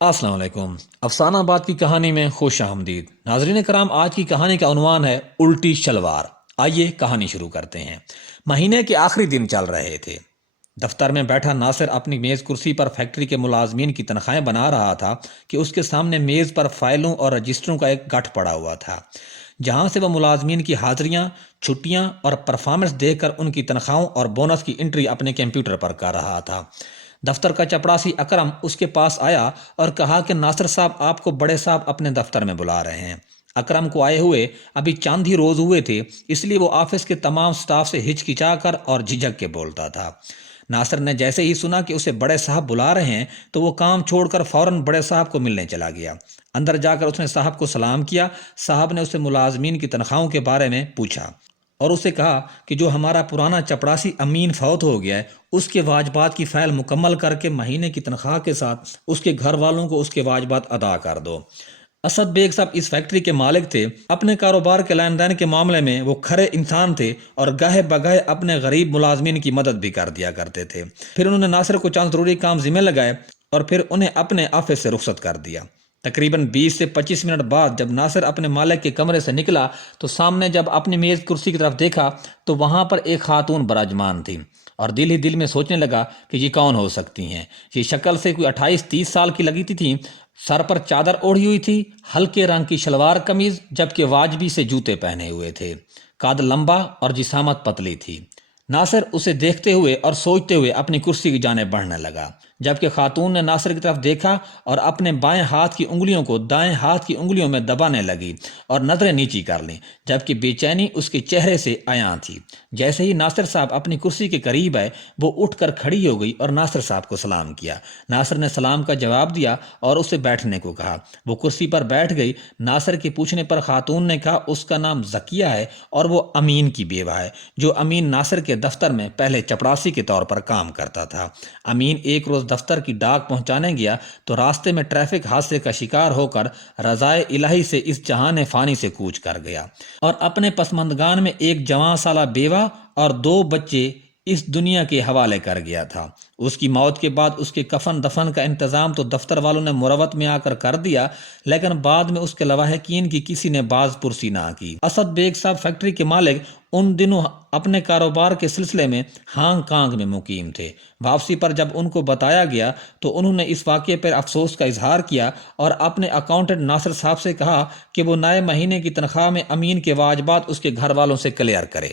السلام علیکم۔ افسانہ آباد کی کہانی میں خوش آمدید۔ ناظرین کرام، آج کی کہانی کا عنوان ہے الٹی شلوار۔ آئیے کہانی شروع کرتے ہیں۔ مہینے کے آخری دن چل رہے تھے۔ دفتر میں بیٹھا ناصر اپنی میز کرسی پر فیکٹری کے ملازمین کی تنخواہیں بنا رہا تھا کہ اس کے سامنے میز پر فائلوں اور رجسٹروں کا ایک گٹھ پڑا ہوا تھا، جہاں سے وہ ملازمین کی حاضریاں، چھٹیاں اور پرفارمنس دیکھ کر ان کی تنخواہوں اور بونس کی انٹری اپنے کمپیوٹر پر کر رہا تھا۔ دفتر کا چپڑاسی اکرم اس کے پاس آیا اور کہا کہ ناصر صاحب آپ کو بڑے صاحب اپنے دفتر میں بلا رہے ہیں۔ اکرم کو آئے ہوئے ابھی چند ہی روز ہوئے تھے، اس لیے وہ آفس کے تمام سٹاف سے ہچکچا کر اور جھجک کے بولتا تھا۔ ناصر نے جیسے ہی سنا کہ اسے بڑے صاحب بلا رہے ہیں تو وہ کام چھوڑ کر فوراً بڑے صاحب کو ملنے چلا گیا۔ اندر جا کر اس نے صاحب کو سلام کیا۔ صاحب نے اسے ملازمین کی تنخواہوں کے بارے میں پوچھا اور اسے کہا کہ جو ہمارا پرانا چپڑاسی امین فوت ہو گیا ہے، اس کے واجبات کی فائل مکمل کر کے مہینے کی تنخواہ کے ساتھ اس کے گھر والوں کو اس کے واجبات ادا کر دو۔ اسد بیگ صاحب اس فیکٹری کے مالک تھے۔ اپنے کاروبار کے لین دین کے معاملے میں وہ کھرے انسان تھے اور گاہے بگاہے اپنے غریب ملازمین کی مدد بھی کر دیا کرتے تھے۔ پھر انہوں نے ناصر کو چند ضروری کام ذمہ لگائے اور پھر انہیں اپنے آفس سے رخصت کر دیا۔ تقریباً 20 سے 25 منٹ بعد جب ناصر اپنے مالک کے کمرے سے نکلا تو سامنے جب اپنی میز کرسی کی طرف دیکھا تو وہاں پر ایک خاتون براجمان تھی، اور دل ہی دل میں سوچنے لگا کہ یہ کون ہو سکتی ہیں۔ یہ شکل سے کوئی 28-30 سال کی لگتی تھی۔ سر پر چادر اوڑھی ہوئی تھی، ہلکے رنگ کی شلوار قمیض، جبکہ واجبی سے جوتے پہنے ہوئے تھے۔ قد لمبا اور جسامت پتلی تھی۔ ناصر اسے دیکھتے ہوئے اور سوچتے ہوئے اپنی کرسی کی جانب بڑھنے لگا، جبکہ خاتون نے ناصر کی طرف دیکھا اور اپنے بائیں ہاتھ کی انگلیوں کو دائیں ہاتھ کی انگلیوں میں دبانے لگی اور نظریں نیچی کر لیں، جبکہ بے چینی اس کے چہرے سے عیاں تھی۔ جیسے ہی ناصر صاحب اپنی کرسی کے قریب آئے، وہ اٹھ کر کھڑی ہو گئی اور ناصر صاحب کو سلام کیا۔ ناصر نے سلام کا جواب دیا اور اسے بیٹھنے کو کہا۔ وہ کرسی پر بیٹھ گئی۔ ناصر کے پوچھنے پر خاتون نے کہا اس کا نام ذکیہ ہے اور وہ امین کی بیوہ ہے، جو امین ناصر کے دفتر میں پہلے چپڑاسی کے طور پر کام کرتا تھا۔ امین ایک روز دفتر کی ڈاک پہنچانے گیا تو راستے میں ٹریفک حادثے کا شکار ہو کر رضائے الہی سے اس جہان فانی سے کوچ کر گیا، اور اپنے پسماندگان میں ایک جوان سالہ بیوہ اور 2 بچے اس دنیا کے حوالے کر گیا تھا۔ اس کی موت کے بعد اس کے کفن دفن کا انتظام تو دفتر والوں نے مروت میں آ کر دیا، لیکن بعد میں اس کے لواحقین کی کسی نے باز پرسی نہ کی۔ اسد بیگ صاحب فیکٹری کے مالک ان دنوں اپنے کاروبار کے سلسلے میں ہانگ کانگ میں مقیم تھے۔ واپسی پر جب ان کو بتایا گیا تو انہوں نے اس واقعے پر افسوس کا اظہار کیا اور اپنے اکاؤنٹنٹ ناصر صاحب سے کہا کہ وہ نئے مہینے کی تنخواہ میں امین کے واجبات اس کے گھر والوں سے کلیئر کرے۔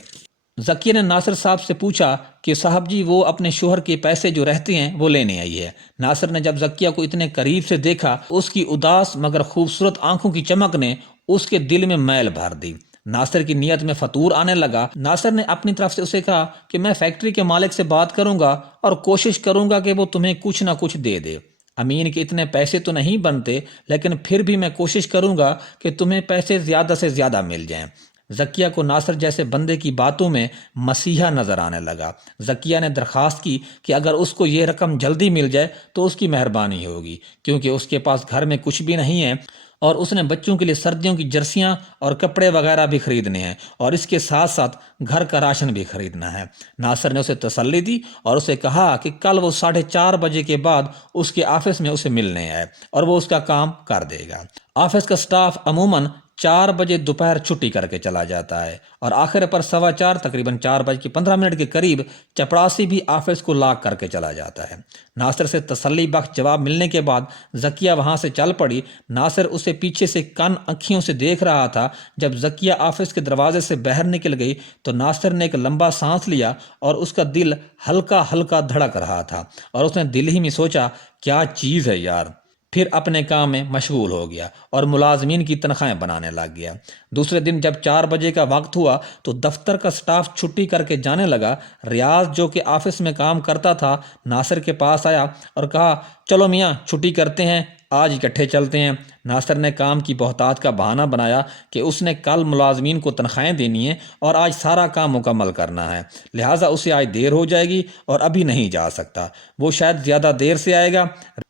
ذکیہ نے ناصر صاحب سے پوچھا کہ صاحب جی، وہ اپنے شوہر کے پیسے جو رہتے ہیں وہ لینے آئی ہے۔ ناصر نے جب ذکیہ کو اتنے قریب سے دیکھا، اس کی اداس مگر خوبصورت آنکھوں کی چمک نے اس کے دل میں میل بھر دی۔ ناصر کی نیت میں فطور آنے لگا۔ ناصر نے اپنی طرف سے اسے کہا کہ میں فیکٹری کے مالک سے بات کروں گا اور کوشش کروں گا کہ وہ تمہیں کچھ نہ کچھ دے دے۔ امین کے اتنے پیسے تو نہیں بنتے، لیکن پھر بھی میں کوشش کروں گا کہ تمہیں پیسے زیادہ سے زیادہ مل جائیں۔ ذکیہ کو ناصر جیسے بندے کی باتوں میں مسیحا نظر آنے لگا۔ ذکیہ نے درخواست کی کہ اگر اس کو یہ رقم جلدی مل جائے تو اس کی مہربانی ہوگی، کیونکہ اس کے پاس گھر میں کچھ بھی نہیں ہے اور اس نے بچوں کے لیے سردیوں کی جرسیاں اور کپڑے وغیرہ بھی خریدنے ہیں، اور اس کے ساتھ ساتھ گھر کا راشن بھی خریدنا ہے۔ ناصر نے اسے تسلی دی اور اسے کہا کہ کل وہ 4:30 بجے کے بعد اس کے آفس میں اسے ملنے آئے اور وہ اس کا کام کر دے گا۔ آفس کا سٹاف عموماً 4 بجے دوپہر چھٹی کر کے چلا جاتا ہے، اور آخر پر 4:15 تقریباً 4:15 کے قریب چپڑاسی بھی آفس کو لاک کر کے چلا جاتا ہے۔ ناصر سے تسلی بخش جواب ملنے کے بعد ذکیہ وہاں سے چل پڑی۔ ناصر اسے پیچھے سے کن آنکھیوں سے دیکھ رہا تھا۔ جب ذکیہ آفس کے دروازے سے باہر نکل گئی تو ناصر نے ایک لمبا سانس لیا اور اس کا دل ہلکا ہلکا دھڑک رہا تھا، اور اس نے دل ہی میں سوچا کیا چیز ہے یار۔ پھر اپنے کام میں مشغول ہو گیا اور ملازمین کی تنخواہیں بنانے لگ گیا۔ دوسرے دن جب 4 بجے کا وقت ہوا تو دفتر کا سٹاف چھٹی کر کے جانے لگا۔ ریاض جو کہ آفس میں کام کرتا تھا، ناصر کے پاس آیا اور کہا چلو میاں چھٹی کرتے ہیں، آج اکٹھے چلتے ہیں۔ ناصر نے کام کی بہتات کا بہانہ بنایا کہ اس نے کل ملازمین کو تنخواہیں دینی ہیں اور آج سارا کام مکمل کرنا ہے، لہٰذا اسے آج دیر ہو جائے گی اور ابھی نہیں جا سکتا، وہ شاید زیادہ دیر سے آئے گا۔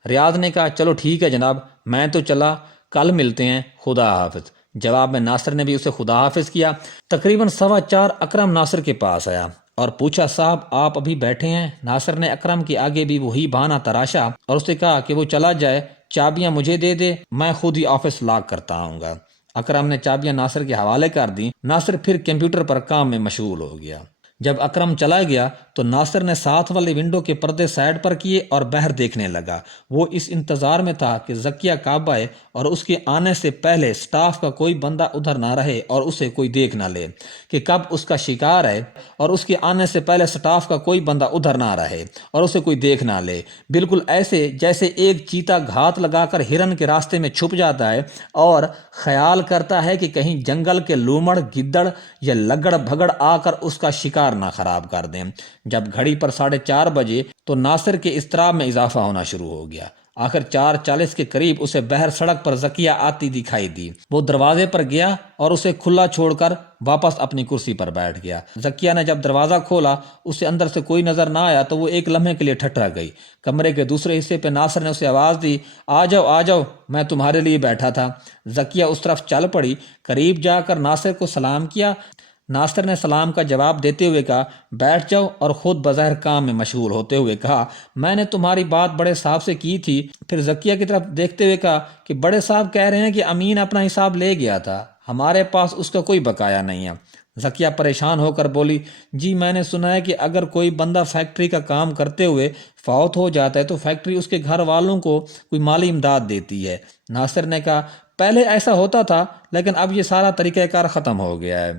ریاض نے کہا چلو ٹھیک ہے جناب، میں تو چلا، کل ملتے ہیں، خدا حافظ۔ جواب میں ناصر نے بھی اسے خدا حافظ کیا۔ تقریباً 4:15 اکرم ناصر کے پاس آیا اور پوچھا صاحب آپ ابھی بیٹھے ہیں؟ ناصر نے اکرم کے آگے بھی وہی بہانہ تراشا اور اسے کہا کہ وہ چلا جائے، چابیاں مجھے دے دے، میں خود ہی آفس لاک کرتا آؤں گا۔ اکرم نے چابیاں ناصر کے حوالے کر دیں۔ ناصر پھر کمپیوٹر پر کام میں مشغول ہو گیا۔ جب اکرم چلا گیا تو ناصر نے ساتھ والے ونڈو کے پردے سائڈ پر کیے اور باہر دیکھنے لگا۔ وہ اس انتظار میں تھا کہ ذکیہ کعب آئے اور اس کے آنے سے پہلے سٹاف کا کوئی بندہ ادھر نہ رہے اور اسے کوئی دیکھ نہ لے، کہ کب اس کا شکار ہے اور اس کے آنے سے پہلے سٹاف کا کوئی بندہ ادھر نہ رہے اور اسے کوئی دیکھ نہ لے، بالکل ایسے جیسے ایک چیتا گھات لگا کر ہرن کے راستے میں چھپ جاتا ہے اور خیال کرتا ہے کہ کہیں جنگل کے لومڑ، گدڑ یا لگڑ بھگڑ آ کر اس کا شکار نہ خراب کر دیں۔ جب گھڑی پر 4:30 بجے تو ناصر کے اضطراب میں اضافہ ہونا شروع ہو گیا۔ آخر 4:40 کے قریب اسے باہر سڑک پر ذکیہ آتی دکھائی دی۔ وہ دروازے پر گیا اور اسے کھلا چھوڑ کر واپس اپنی کرسی پر بیٹھ گیا۔ ذکیہ نے جب دروازہ کھولا، اسے اندر سے کوئی نظر نہ آیا تو وہ ایک لمحے کے لیے ٹھٹھر گئی۔ کمرے کے دوسرے حصے پہ ناصر نے اسے آواز دی، آ جاؤ آ جاؤ، میں تمہارے لیے بیٹھا تھا۔ ذکیہ اس طرف چل پڑی، قریب جا کر ناصر کو سلام کیا۔ ناصر نے سلام کا جواب دیتے ہوئے کہا، بیٹھ جاؤ، اور خود بظاہر کام میں مشغول ہوتے ہوئے کہا، میں نے تمہاری بات بڑے صاحب سے کی تھی۔ پھر ذکیہ کی طرف دیکھتے ہوئے کہا کہ بڑے صاحب کہہ رہے ہیں کہ امین اپنا حساب لے گیا تھا، ہمارے پاس اس کا کوئی بقایا نہیں ہے۔ ذکیہ پریشان ہو کر بولی، جی میں نے سنا ہے کہ اگر کوئی بندہ فیکٹری کا کام کرتے ہوئے فوت ہو جاتا ہے تو فیکٹری اس کے گھر والوں کو کوئی مالی امداد دیتی ہے۔ ناصر نے کہا، پہلے ایسا ہوتا تھا لیکن اب یہ سارا طریقہ کار ختم ہو گیا ہے۔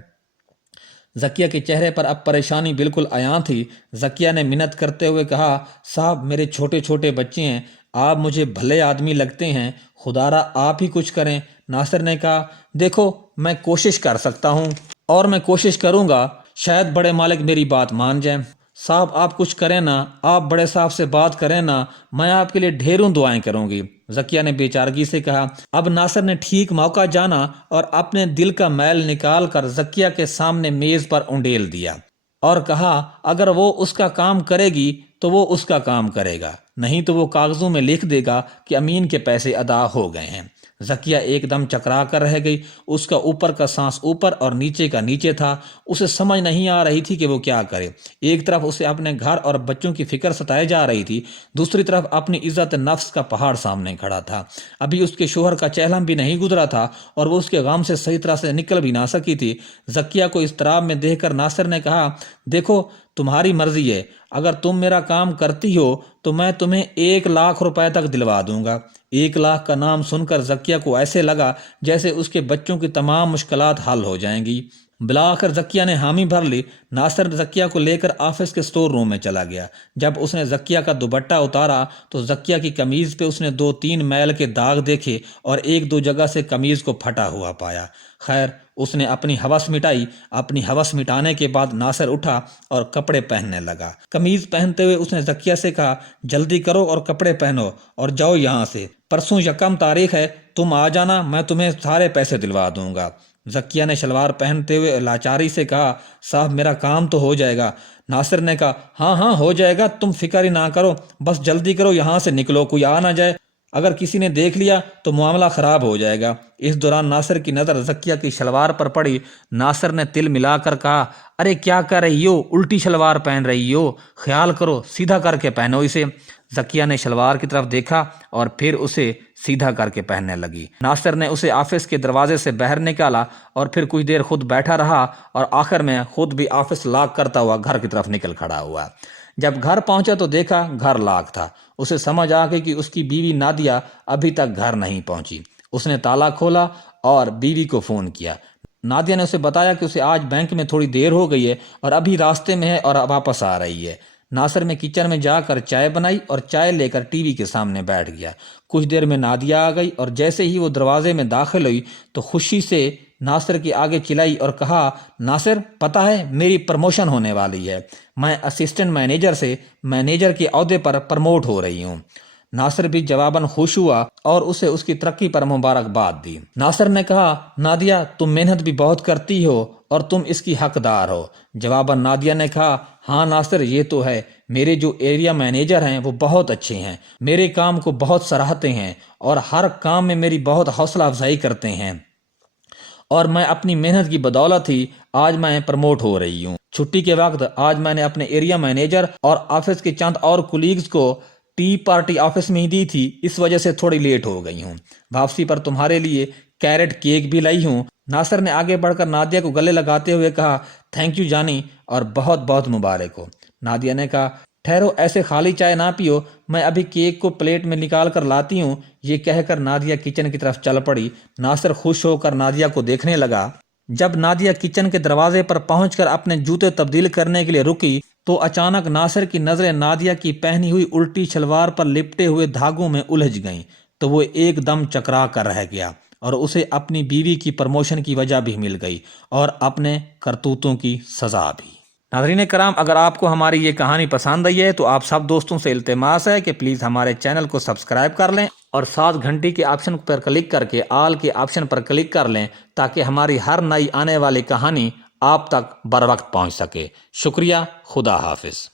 ذکیہ کے چہرے پر اب پریشانی بالکل عیاں تھی۔ ذکیہ نے منت کرتے ہوئے کہا، صاحب میرے چھوٹے چھوٹے بچے ہیں، آپ مجھے بھلے آدمی لگتے ہیں، خدا را آپ ہی کچھ کریں۔ ناصر نے کہا، دیکھو میں کوشش کر سکتا ہوں اور میں کوشش کروں گا، شاید بڑے مالک میری بات مان جائیں۔ صاحب آپ کچھ کریں نا، آپ بڑے صاحب سے بات کریں نا، میں آپ کے لیے ڈھیروں دعائیں کروں گی۔ ذکیہ نے بے چارگی سے کہا۔ اب ناصر نے ٹھیک موقع جانا اور اپنے دل کا میل نکال کر ذکیہ کے سامنے میز پر انڈیل دیا اور کہا، اگر وہ اس کا کام کرے گی تو وہ اس کا کام کرے گا، نہیں تو وہ کاغذوں میں لکھ دے گا کہ امین کے پیسے ادا ہو گئے ہیں۔ ذکیہ ایک دم چکرا کر رہ گئی۔ اس کا اوپر کا سانس اوپر اور نیچے کا نیچے تھا۔ اسے سمجھ نہیں آ رہی تھی کہ وہ کیا کرے۔ ایک طرف اسے اپنے گھر اور بچوں کی فکر ستائے جا رہی تھی، دوسری طرف اپنی عزت نفس کا پہاڑ سامنے کھڑا تھا۔ ابھی اس کے شوہر کا چہلم بھی نہیں گزرا تھا اور وہ اس کے غم سے صحیح طرح سے نکل بھی نہ سکی تھی۔ ذکیہ کو اضطراب میں دیکھ کر ناصر نے کہا، دیکھو تمہاری مرضی ہے، اگر تم میرا کام کرتی ہو تو میں تمہیں 1,00,000 روپے تک دلوا دوں گا۔ 1,00,000 کا نام سن کر ذکیہ کو ایسے لگا جیسے اس کے بچوں کی تمام مشکلات حل ہو جائیں گی۔ بلاخر ذکیہ نے حامی بھر لی۔ ناصر ذکیہ کو لے کر آفس کے سٹور روم میں چلا گیا۔ جب اس نے ذکیہ کا دوپٹہ اتارا تو ذکیہ کی قمیض پہ اس نے 2-3 میل کے داغ دیکھے اور 1-2 جگہ سے قمیض کو پھٹا ہوا پایا۔ خیر اس نے اپنی ہوس مٹائی۔ اپنی ہوس مٹانے کے بعد ناصر اٹھا اور کپڑے پہننے لگا۔ قمیض پہنتے ہوئے اس نے ذکیہ سے کہا، جلدی کرو اور کپڑے پہنو اور جاؤ یہاں سے، پرسوں 1 تاریخ ہے، تم آ جانا، میں تمہیں سارے پیسے دلوا دوں گا۔ ذکیہ نے شلوار پہنتے ہوئے لاچاری سے کہا، صاحب میرا کام تو ہو جائے گا۔ ناصر نے کہا، ہاں ہاں ہو جائے گا، تم فکر ہی نہ کرو، بس جلدی کرو، یہاں سے نکلو، کوئی آ نہ جائے، اگر کسی نے دیکھ لیا تو معاملہ خراب ہو جائے گا۔ اس دوران ناصر کی نظر ذکیہ کی شلوار پر پڑی۔ ناصر نے تل ملا کر کہا، ارے کیا کر رہی ہو، الٹی شلوار پہن رہی ہو، خیال کرو، سیدھا کر کے پہنو اسے۔ ذکیہ نے شلوار کی طرف دیکھا اور پھر اسے سیدھا کر کے پہننے لگی۔ ناصر نے اسے آفس کے دروازے سے باہر نکالا اور پھر کچھ دیر خود بیٹھا رہا اور آخر میں خود بھی آفس لاک کرتا ہوا گھر کی طرف نکل کھڑا ہوا۔ جب گھر پہنچا تو دیکھا گھر لاک تھا۔ اسے سمجھ آ گئی کہ اس کی بیوی نادیہ ابھی تک گھر نہیں پہنچی۔ اس نے تالا کھولا اور بیوی کو فون کیا۔ نادیہ نے اسے بتایا کہ اسے آج بینک میں تھوڑی دیر ہو گئی ہے اور ابھی راستے میں ہے اور واپس آ رہی ہے۔ ناصر نے کچن میں جا کر چائے بنائی اور چائے لے کر ٹی وی کے سامنے بیٹھ گیا۔ کچھ دیر میں نادیہ آ گئی اور جیسے ہی وہ دروازے میں داخل ہوئی تو خوشی سے ناصر کے آگے چلائی اور کہا، ناصر پتہ ہے میری پروموشن ہونے والی ہے، میں اسسٹنٹ مینیجر سے مینیجر کے عہدے پر پروموٹ ہو رہی ہوں۔ ناصر بھی جواباً خوش ہوا اور اسے اس کی ترقی پر مبارکباد دی۔ ناصر نے کہا، نادیہ تم محنت بھی بہت کرتی ہو اور تم اس کی حقدار ہو۔ جواباً نادیہ نے کہا، ہاں ناصر یہ تو ہے، میرے جو ایریا مینیجر ہیں وہ بہت اچھے ہیں، میرے کام کو بہت سراہتے ہیں اور ہر کام میں میری بہت حوصلہ افزائی کرتے ہیں اور میں اپنی محنت کی بدولت ہی آج میں پروموٹ ہو رہی ہوں۔ چھٹی کے وقت آج میں نے اپنے ایریا مینیجر اور آفس کے چند اور کولیگز کو ٹی پارٹی آفس میں ہی دی تھی، اس وجہ سے تھوڑی لیٹ ہو گئی ہوں۔ واپسی پر تمہارے لیے کیرٹ کیک بھی لائی ہوں۔ ناصر نے آگے بڑھ کر نادیہ کو گلے لگاتے ہوئے کہا، تھینک یو جانی اور بہت بہت مبارک ہو۔ نادیہ نے کہا، ٹھہرو، ایسے خالی چائے نہ پیو، میں ابھی کیک کو پلیٹ میں نکال کر لاتی ہوں۔ یہ کہہ کر نادیہ کچن کی طرف چل پڑی۔ ناصر خوش ہو کر نادیہ کو دیکھنے لگا۔ جب نادیہ کچن کے دروازے پر پہنچ کر اپنے جوتے تبدیل کرنے کے لیے رکی تو اچانک ناصر کی نظریں نادیہ کی پہنی ہوئی الٹی شلوار پر لپٹے ہوئے دھاگوں میں الجھ گئیں تو وہ ایک دم چکرا کر رہ گیا، اور اسے اپنی بیوی کی پروموشن کی وجہ بھی مل گئی اور اپنے کرتوتوں کی سزا بھی۔ ناظرین کرام، اگر آپ کو ہماری یہ کہانی پسند آئی ہے تو آپ سب دوستوں سے التماس ہے کہ پلیز ہمارے چینل کو سبسکرائب کر لیں اور ساتھ گھنٹی کے آپشن پر کلک کر کے آل کے آپشن پر کلک کر لیں تاکہ ہماری ہر نئی آنے والی کہانی آپ تک بر وقت پہنچ سکے۔ شکریہ، خدا حافظ۔